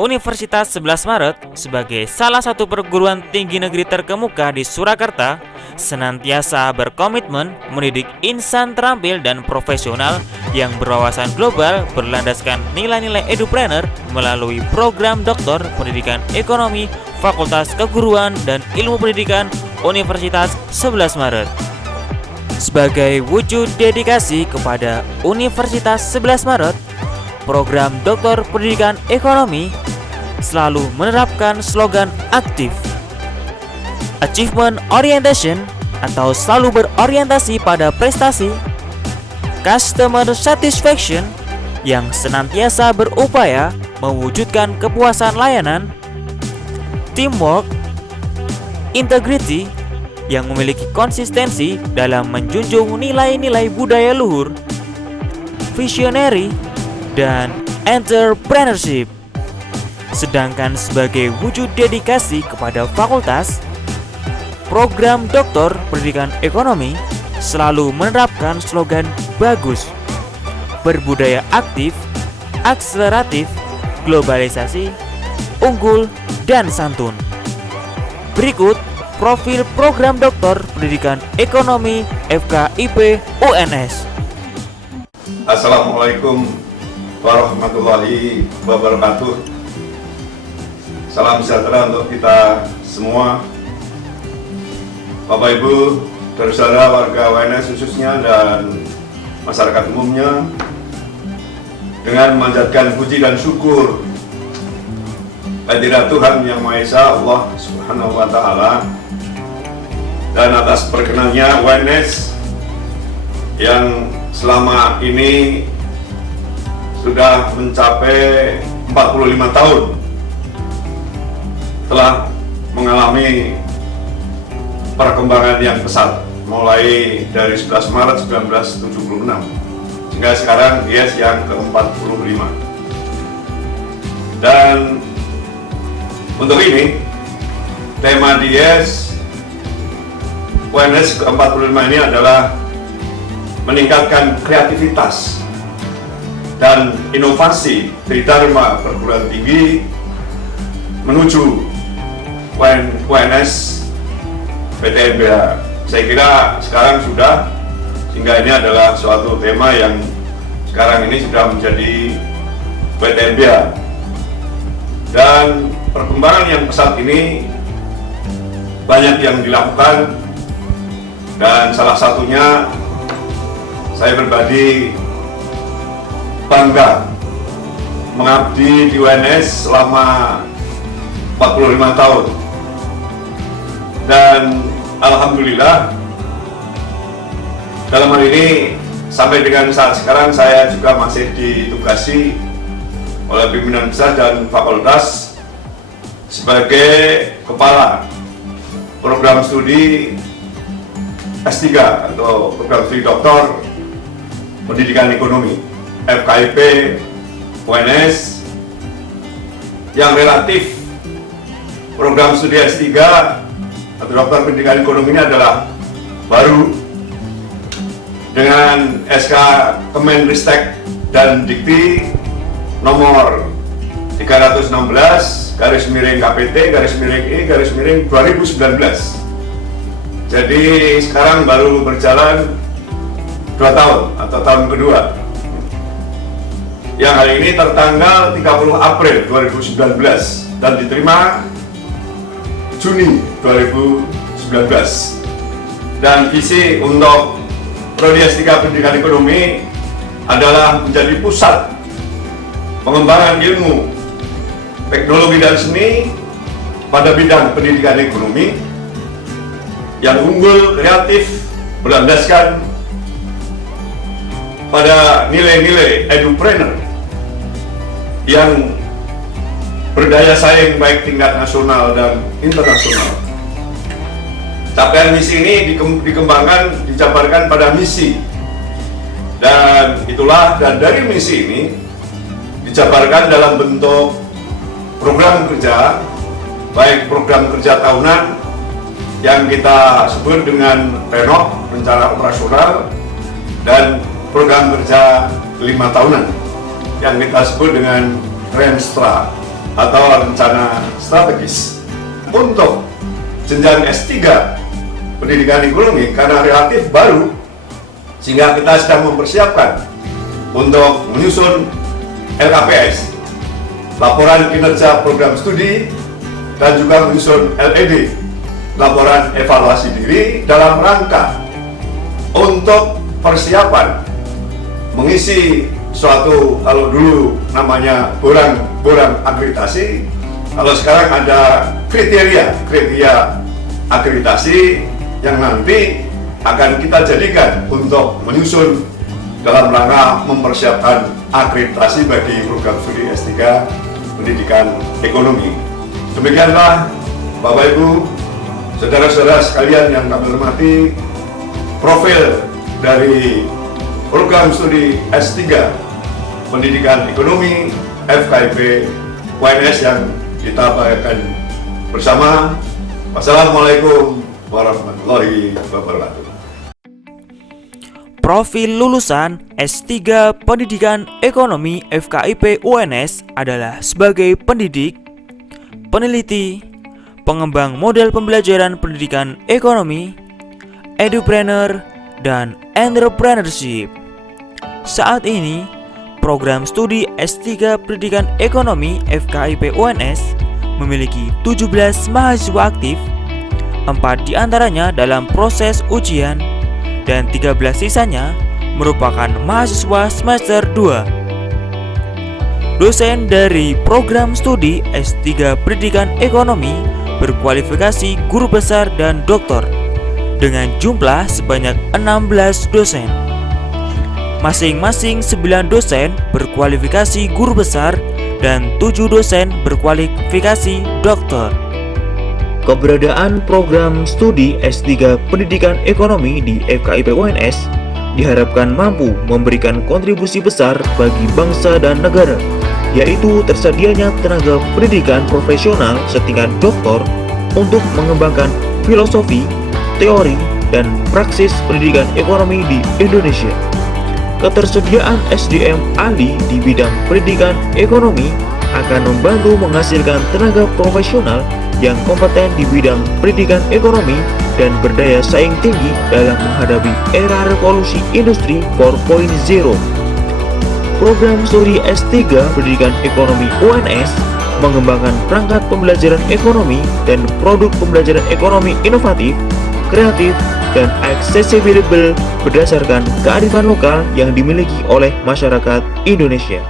Universitas 11 Maret sebagai salah satu perguruan tinggi negeri terkemuka di Surakarta senantiasa berkomitmen mendidik insan terampil dan profesional yang berwawasan global berlandaskan nilai-nilai edupreneur melalui program Doktor Pendidikan Ekonomi Fakultas Keguruan dan Ilmu Pendidikan Universitas 11 Maret. Sebagai wujud dedikasi kepada Universitas 11 Maret, program Doktor Pendidikan Ekonomi selalu menerapkan slogan aktif, achievement orientation atau selalu berorientasi pada prestasi, customer satisfaction yang senantiasa berupaya mewujudkan kepuasan layanan, teamwork, integrity yang memiliki konsistensi dalam menjunjung nilai-nilai budaya luhur, visionary, dan entrepreneurship. Sedangkan sebagai wujud dedikasi kepada fakultas, program Doktor Pendidikan Ekonomi selalu menerapkan slogan bagus, berbudaya aktif, akseleratif, globalisasi, unggul, dan santun. Berikut profil program Doktor Pendidikan Ekonomi FKIP UNS. Assalamualaikum warahmatullahi wabarakatuh. Salam sejahtera untuk kita semua, Bapak Ibu, saudara warga UNS khususnya dan masyarakat umumnya. Dengan memanjatkan puji dan syukur kehadirat Tuhan Yang Maha Esa, Allah Subhanahu wa Ta'ala, dan atas perkenannya UNS yang selama ini sudah mencapai 45 tahun telah mengalami perkembangan yang pesat, mulai dari 11 Maret 1976 hingga sekarang IES yang ke-45. Dan untuk ini, tema di IES UNS ke-45 ini adalah meningkatkan kreativitas dan inovasi Tridharma perguruan tinggi menuju UNS PTNBH. Saya kira sekarang sudah, sehingga ini adalah suatu tema yang sekarang ini sudah menjadi PTNBH. Dan perkembangan yang pesat ini banyak yang dilakukan, dan salah satunya saya pribadi bangga mengabdi di UNS selama 45 tahun. Dan alhamdulillah dalam hal ini sampai dengan saat sekarang saya juga masih ditugasi oleh pimpinan besar dan fakultas sebagai kepala program studi S3 atau program studi Doktor Pendidikan Ekonomi FKIP UNS, yang relatif program studi S3 atau Doktor Pendidikan Ekonomi ini adalah baru, dengan SK Kemenristek dan Dikti nomor 316 /KPT/E/2019. Jadi sekarang baru berjalan 2 tahun atau tahun kedua, yang hari ini tertanggal 30 April 2019 dan diterima Juni 2019. Dan visi untuk Prodi S3 Pendidikan Ekonomi adalah menjadi pusat pengembangan ilmu, teknologi dan seni pada bidang pendidikan ekonomi yang unggul, kreatif, berlandaskan pada nilai-nilai edupreneur yang berdaya saing baik tingkat nasional dan internasional. Capaian misi ini dikembangkan, dijabarkan pada misi, dan dari misi ini dijabarkan dalam bentuk program kerja, baik program kerja tahunan yang kita sebut dengan RENOP, rencana operasional, dan program kerja 5 tahunan yang kita sebut dengan Renstra atau rencana strategis untuk jenjang S3 pendidikan ekonomi karena relatif baru, sehingga kita sedang mempersiapkan untuk menyusun LKPS, laporan kinerja program studi, dan juga menyusun LED, laporan evaluasi diri, dalam rangka untuk persiapan mengisi suatu, kalau dulu namanya borang akreditasi, kalau sekarang ada kriteria akreditasi yang nanti akan kita jadikan untuk menyusun dalam rangka mempersiapkan akreditasi bagi program studi S3 pendidikan ekonomi. Demikianlah Bapak Ibu, saudara-saudara sekalian yang kami hormati, profil dari program studi S3 pendidikan ekonomi FKIP UNS yang kita bagikan bersama. Wassalamualaikum warahmatullahi wabarakatuh. Profil lulusan S3 Pendidikan Ekonomi FKIP UNS adalah sebagai pendidik, peneliti, pengembang model pembelajaran pendidikan ekonomi, edupreneur, dan entrepreneurship. Saat ini, program studi S3 Pendidikan Ekonomi FKIP UNS memiliki 17 mahasiswa aktif, 4 diantaranya dalam proses ujian, dan 13 sisanya merupakan mahasiswa semester 2. Dosen dari program studi S3 Pendidikan Ekonomi berkualifikasi guru besar dan doktor dengan jumlah sebanyak 16 dosen. Masing-masing 9 dosen berkualifikasi guru besar dan 7 dosen berkualifikasi doktor. Keberadaan program studi S3 Pendidikan Ekonomi di FKIP UNS diharapkan mampu memberikan kontribusi besar bagi bangsa dan negara, yaitu tersedianya tenaga pendidikan profesional setingkat doktor untuk mengembangkan filosofi, teori, dan praksis pendidikan ekonomi di Indonesia. Ketersediaan SDM ahli di bidang pendidikan ekonomi akan membantu menghasilkan tenaga profesional yang kompeten di bidang pendidikan ekonomi dan berdaya saing tinggi dalam menghadapi era revolusi industri 4.0. Program studi S3 Pendidikan Ekonomi UNS mengembangkan perangkat pembelajaran ekonomi dan produk pembelajaran ekonomi inovatif, kreatif, dan aksesibel berdasarkan kearifan lokal yang dimiliki oleh masyarakat Indonesia.